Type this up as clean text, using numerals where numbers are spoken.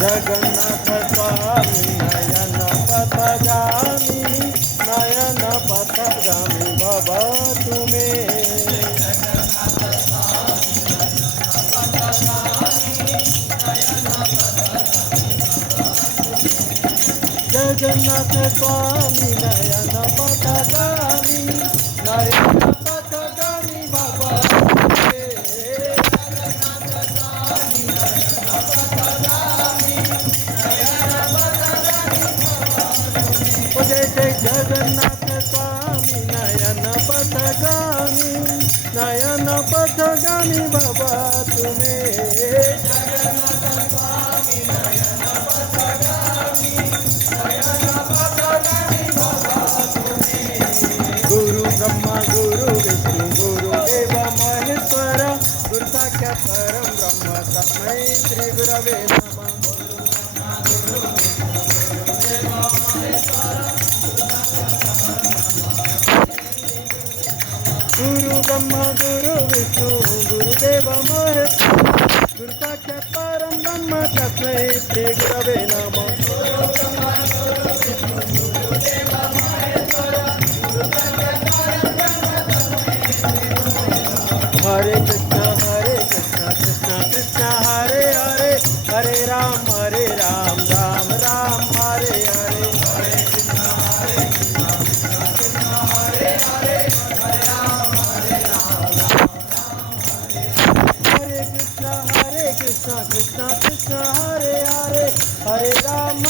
जगन्नाथ स्वामी नयन पथगामी नयन पथगामी बाबा तुम्हें जगन्नाथ स्वामी नयन पथगामी नयन पथगामी बाबा जय जय जगन्नाथ स्वामी नयन पथगामी नयन पथगामी बाबा तुम्हें गुरु ब्रह्मा गुरु विष्णु गुरु देव महेश्वर गुरु साक्षात् परं ब्रह्म तस्मै श्री गुरवे नमः गुरु ब्रह्मा गुरु विष्णु गुरुदेव महेश्वर गुरु साक्षात् परं ब्रह्म तस्मै श्री गुरवे नमः हरे कृष्ण कृष्ण कृष्ण हरे हरे हरे राम राम राम हरे हरे हरे कृष्ण कृष्ण कृष्ण हरे हरे हरे राम